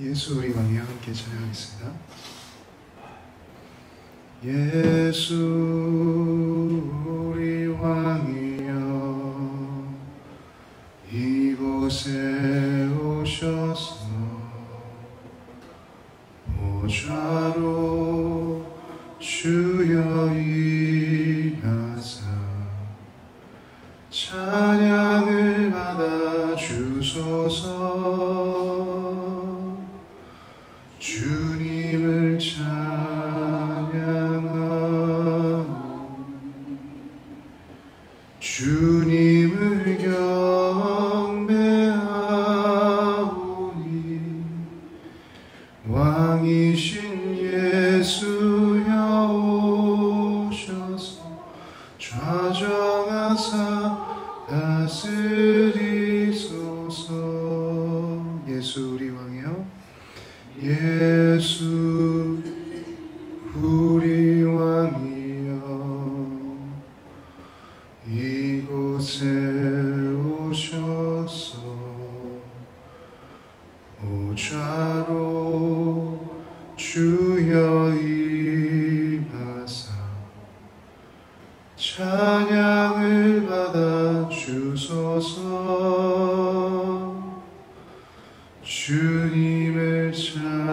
예수 우리 왕이여 함께 찬양하겠습니다. 예수 우리 왕이여 이곳에 오셔서 보좌로 주여 임하사 찬양을 받아 주소서. 주님을 찬양하오 주님을 경배하오니 왕이신 예수여 오셔서 좌정하사 다스리소서. 예수 우리 왕이여 예수 우리 왕이여 이곳에 오셔서 보좌로 주여 임하사 찬양을 받아 주소서. 주님을 찬양하오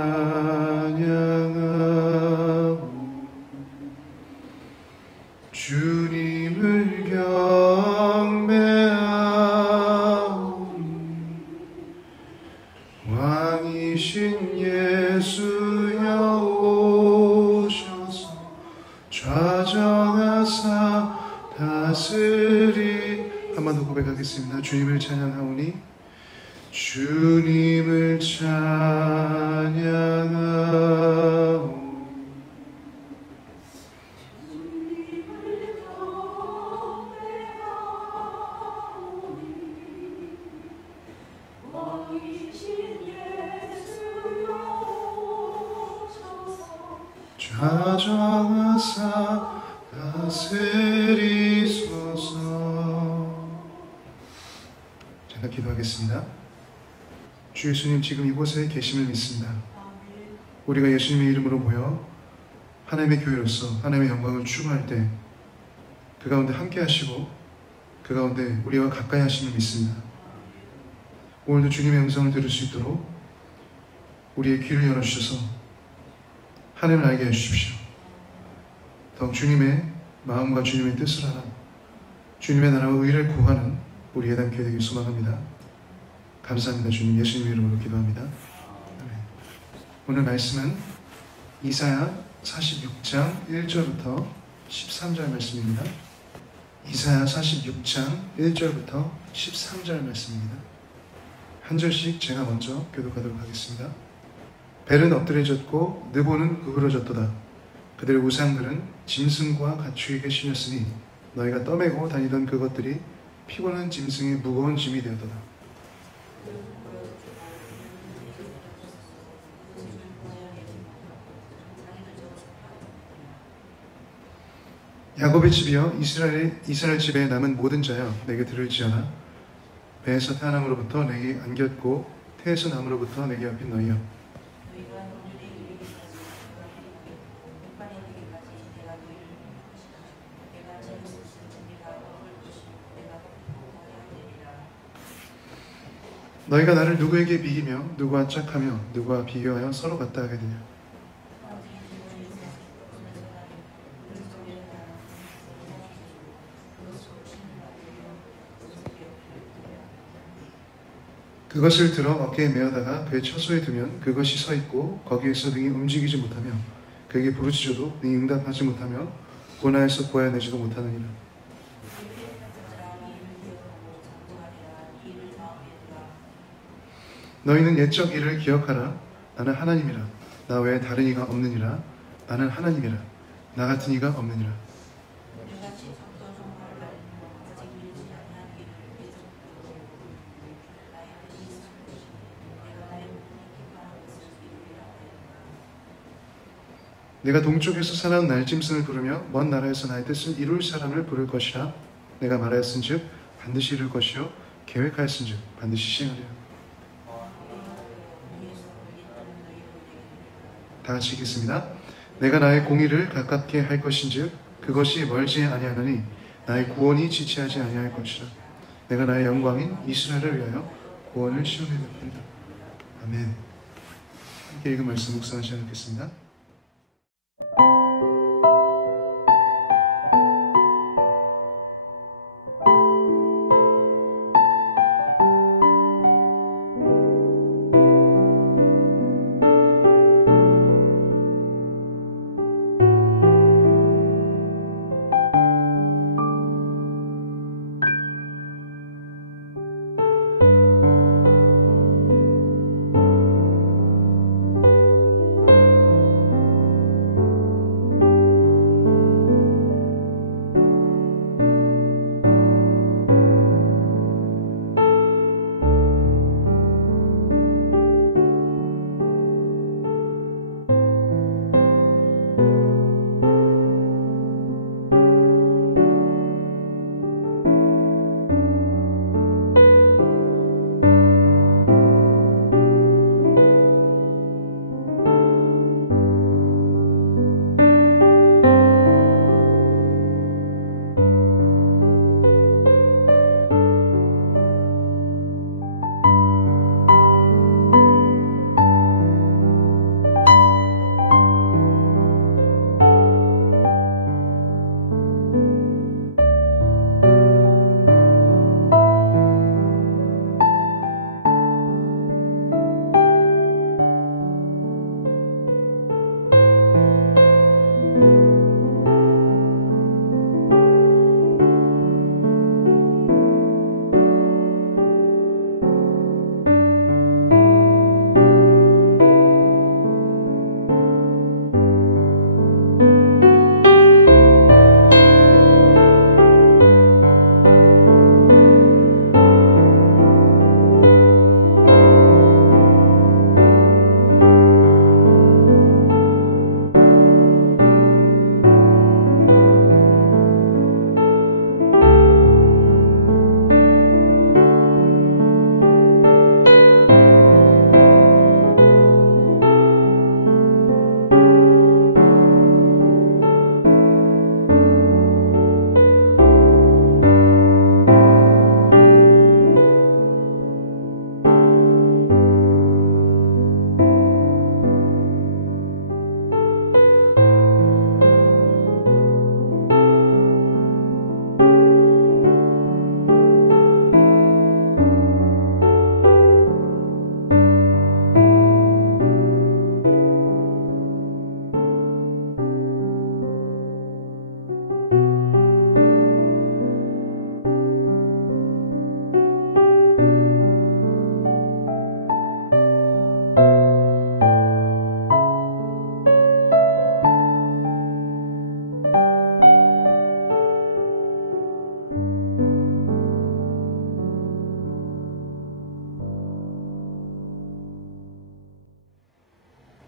주님을 경배하오니 왕이신 예수여 오셔서 좌정하사 다스리. 한 번 더 고백하겠습니다. 주님을 찬양하오니 주님을 찬양하오 좌정하사 다스리소서. 제가 기도하겠습니다. 주 예수님 지금 이곳에 계심을 믿습니다. 우리가 예수님의 이름으로 모여 하나님의 교회로서 하나님의 영광을 추구할 때 그 가운데 함께 하시고 그 가운데 우리와 가까이 하심을 믿습니다. 오늘도 주님의 음성을 들을 수 있도록 우리의 귀를 열어주셔서 하나님을 알게 해주십시오. 더욱 주님의 마음과 주님의 뜻을 알아 주님의 나라와 의를 구하는 우리 예담교회 되길 소망합니다. 감사합니다. 주님 예수님의 이름으로 기도합니다. 아멘. 오늘 말씀은 이사야 46장 1절부터 13절 말씀입니다. 이사야 46장 1절부터 13절 말씀입니다. 한 절씩 제가 먼저 교독하도록 하겠습니다. 벨은 엎드려졌고 느보는 구부러졌도다. 그들의 우상들은 짐승과 가축에게 신였으니 너희가 떠매고 다니던 그것들이 피곤한 짐승의 무거운 짐이 되었도다. 야곱의 집이여 이스라엘 집에 남은 모든 자여 내게 들을지어다. 배에서 태어남으로부터 내게 안겼고 태에서 남으로부터 내게 업힌 너희여 너희가 나를 누구에게 비기며 누구와 짝하며 누구와 비교하여 서로 같다 하게 되냐. 그것을 들어 어깨에 메어다가 그의 처소에 두면 그것이 서 있고 거기에서 능히 움직이지 못하며 그에게 부르짖어도 능히 응답하지 못하며 고나에서 보아내지도 못하느니라. 너희는 옛적 일을 기억하라. 나는 하나님이라. 나 외에 다른 이가 없느니라. 나는 하나님이라. 나 같은 이가 없느니라. 내가 동쪽에서 사나운 날짐승을 부르며 먼 나라에서 나의 뜻을 이룰 사람을 부를 것이라. 내가 말하였은즉 반드시 이룰 것이요 계획하였은즉 반드시 시행하리라. 다 같이 읽겠습니다. 내가 나의 공의를 가깝게 할 것인즉 그것이 멀지 아니하나니 나의 구원이 지체하지 아니할 것이라. 내가 나의 영광인 이스라엘을 위하여 구원을 시온에 베푸리라. 아멘. 함께 읽은 말씀 묵상하지 않겠습니다.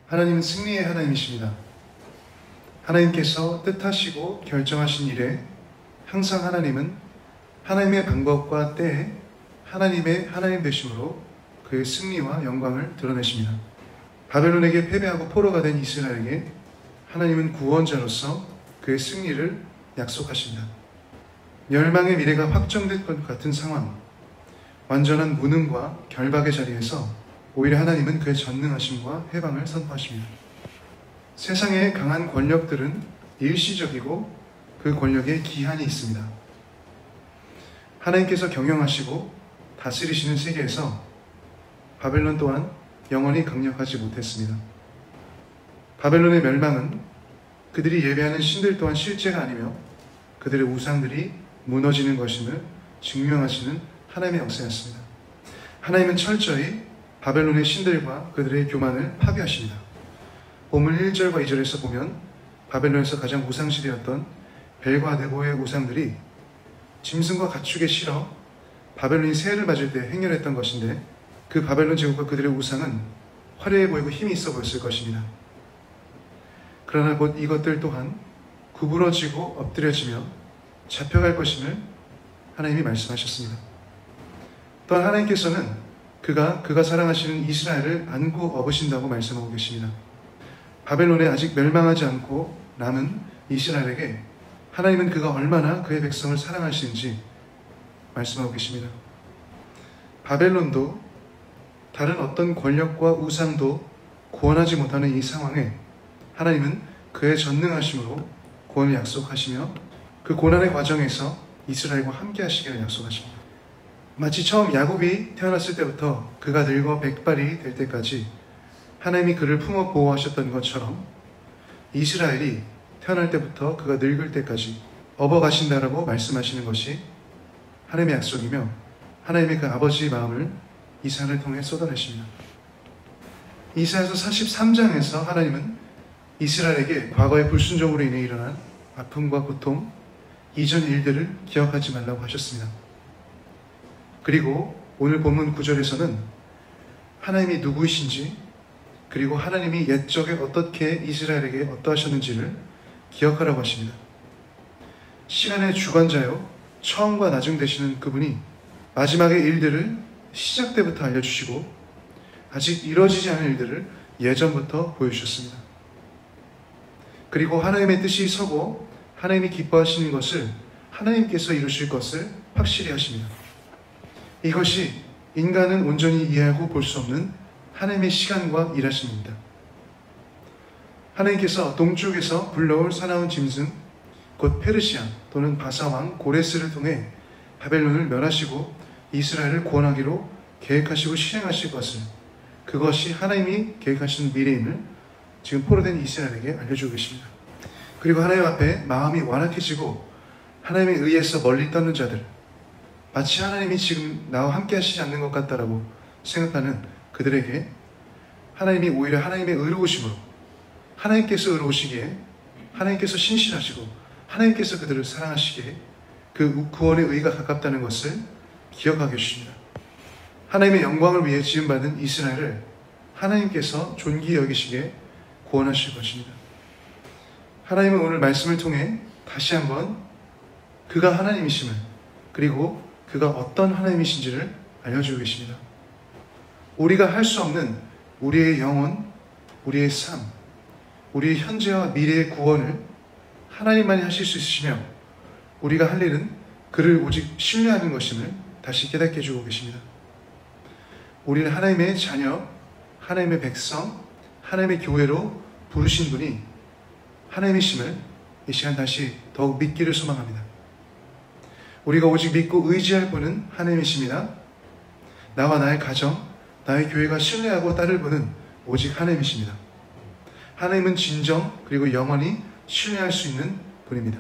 하나님은 승리의 하나님이십니다. 하나님께서 뜻하시고 결정하신 일에 항상 하나님은 하나님의 방법과 때에 하나님의 하나님 되심으로 그의 승리와 영광을 드러내십니다. 바벨론에게 패배하고 포로가 된 이스라엘에게 하나님은 구원자로서 그의 승리를 약속하십니다. 멸망의 미래가 확정될 것 같은 상황, 완전한 무능과 결박의 자리에서 오히려 하나님은 그의 전능하심과 해방을 선포하십니다. 세상의 강한 권력들은 일시적이고 그 권력에 기한이 있습니다. 하나님께서 경영하시고 다스리시는 세계에서 바벨론 또한 영원히 강력하지 못했습니다. 바벨론의 멸망은 그들이 예배하는 신들 또한 실제가 아니며 그들의 우상들이 무너지는 것임을 증명하시는 하나님의 역사였습니다. 하나님은 철저히 바벨론의 신들과 그들의 교만을 파괴하십니다. 본문 1절과 2절에서 보면 바벨론에서 가장 우상시되었던 벨과 네고의 우상들이 짐승과 가축에 실어 바벨론이 세해를 맞을 때 행렬했던 것인데, 그 바벨론 제국과 그들의 우상은 화려해 보이고 힘이 있어 보였을 것입니다. 그러나 곧 이것들 또한 구부러지고 엎드려지며 잡혀갈 것임을 하나님이 말씀하셨습니다. 또한 하나님께서는 그가 사랑하시는 이스라엘을 안고 업으신다고 말씀하고 계십니다. 바벨론에 아직 멸망하지 않고 남은 이스라엘에게 하나님은 그가 얼마나 그의 백성을 사랑하시는지 말씀하고 계십니다. 바벨론도 다른 어떤 권력과 우상도 구원하지 못하는 이 상황에 하나님은 그의 전능하심으로 구원을 약속하시며 그 고난의 과정에서 이스라엘과 함께 하시기를 약속하십니다. 마치 처음 야곱이 태어났을 때부터 그가 늙어 백발이 될 때까지 하나님이 그를 품어 보호하셨던 것처럼 이스라엘이 태어날 때부터 그가 늙을 때까지 업어 가신다라고 말씀하시는 것이 하나님의 약속이며 하나님의 그 아버지의 마음을 이사야를 통해 쏟아내십니다. 이사야서 43장에서 하나님은 이스라엘에게 과거의 불순종으로 인해 일어난 아픔과 고통, 이전 일들을 기억하지 말라고 하셨습니다. 그리고 오늘 본문 9절에서는 하나님이 누구이신지, 그리고 하나님이 옛적에 어떻게 이스라엘에게 어떠하셨는지를 기억하라고 하십니다. 시간의 주관자요 처음과 나중 되시는 그분이 마지막의 일들을 시작 때부터 알려주시고 아직 이루어지지 않은 일들을 예전부터 보여주셨습니다. 그리고 하나님의 뜻이 서고 하나님이 기뻐하시는 것을 하나님께서 이루실 것을 확실히 하십니다. 이것이 인간은 온전히 이해하고 볼 수 없는 하나님의 시간과 일하심입니다. 하나님께서 동쪽에서 불러올 사나운 짐승 곧 페르시아 또는 바사왕 고레스를 통해 바벨론을 멸하시고 이스라엘을 구원하기로 계획하시고 실행하실 것을, 그것이 하나님이 계획하신 미래임을 지금 포로된 이스라엘에게 알려주고 계십니다. 그리고 하나님 앞에 마음이 완악해지고 하나님에 의해서 멀리 떠는 자들, 마치 하나님이 지금 나와 함께 하시지 않는 것 같다라고 생각하는 그들에게 하나님이 오히려 하나님의 의로우심으로, 하나님께서 의로우시기에, 하나님께서 신실하시고 하나님께서 그들을 사랑하시기에 그 구원의 의가 가깝다는 것을 기억하게 해주십니다. 하나님의 영광을 위해 지음받은 이스라엘을 하나님께서 존귀히 여기시기에 구원하실 것입니다. 하나님은 오늘 말씀을 통해 다시 한번 그가 하나님이심을, 그리고 그가 어떤 하나님이신지를 알려주고 계십니다. 우리가 할 수 없는 우리의 영혼, 우리의 삶, 우리의 현재와 미래의 구원을 하나님만이 하실 수 있으시며 우리가 할 일은 그를 오직 신뢰하는 것임을 다시 깨닫게 해주고 계십니다. 우리는 하나님의 자녀, 하나님의 백성, 하나님의 교회로 부르신 분이 하나님이심을 이 시간 다시 더욱 믿기를 소망합니다. 우리가 오직 믿고 의지할 분은 하나님이십니다. 나와 나의 가정, 나의 교회가 신뢰하고 따를 분은 오직 하나님이십니다. 하나님은 진정 그리고 영원히 신뢰할 수 있는 분입니다.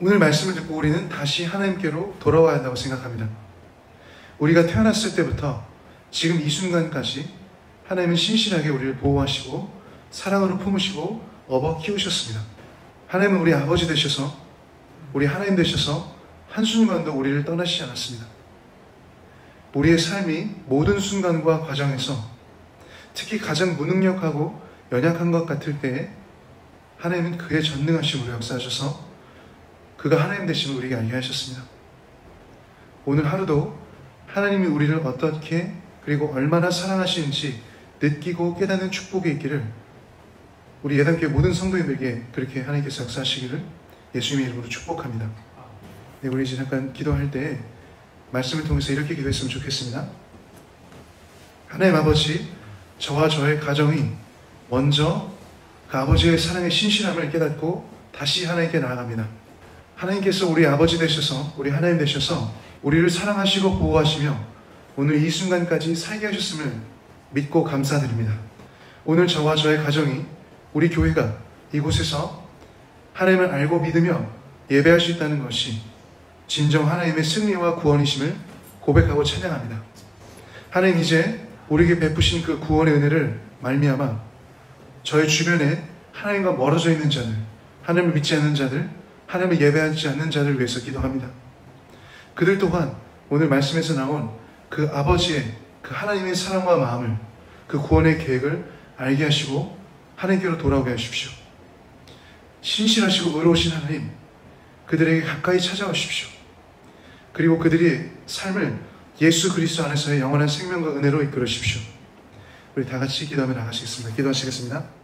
오늘 말씀을 듣고 우리는 다시 하나님께로 돌아와야 한다고 생각합니다. 우리가 태어났을 때부터 지금 이 순간까지 하나님은 신실하게 우리를 보호하시고 사랑으로 품으시고 업어 키우셨습니다. 하나님은 우리 아버지 되셔서, 우리 하나님 되셔서 한순간도 우리를 떠나시지 않았습니다. 우리의 삶이 모든 순간과 과정에서 특히 가장 무능력하고 연약한 것 같을 때에 하나님은 그의 전능하심으로 역사하셔서 그가 하나님 되심을 우리에게 알게 하셨습니다. 오늘 하루도 하나님이 우리를 어떻게 그리고 얼마나 사랑하시는지 느끼고 깨닫는 축복이 있기를, 우리 예단교회 모든 성도님들에게 그렇게 하나님께서 역사하시기를 예수님의 이름으로 축복합니다. 네, 우리 이제 잠깐 기도할 때 말씀을 통해서 이렇게 기도했으면 좋겠습니다. 하나님 아버지, 저와 저의 가정이 먼저 그 아버지의 사랑의 신실함을 깨닫고 다시 하나님께 나아갑니다. 하나님께서 우리 아버지 되셔서, 우리 하나님 되셔서 우리를 사랑하시고 보호하시며 오늘 이 순간까지 살게 하셨음을 믿고 감사드립니다. 오늘 저와 저의 가정이, 우리 교회가 이곳에서 하나님을 알고 믿으며 예배할 수 있다는 것이 진정 하나님의 승리와 구원이심을 고백하고 찬양합니다. 하나님, 이제 우리에게 베푸신 그 구원의 은혜를 말미암아 저의 주변에 하나님과 멀어져 있는 자들, 하나님을 믿지 않는 자들, 하나님을 예배하지 않는 자들을 위해서 기도합니다. 그들 또한 오늘 말씀에서 나온 그 아버지의 그 하나님의 사랑과 마음을, 그 구원의 계획을 알게 하시고 하나님께로 돌아오게 하십시오. 신실하시고 의로우신 하나님, 그들에게 가까이 찾아오십시오. 그리고 그들의 삶을 예수 그리스도 안에서의 영원한 생명과 은혜로 이끌으십시오. 우리 다 같이 기도하며 나가시겠습니다. 기도하시겠습니다.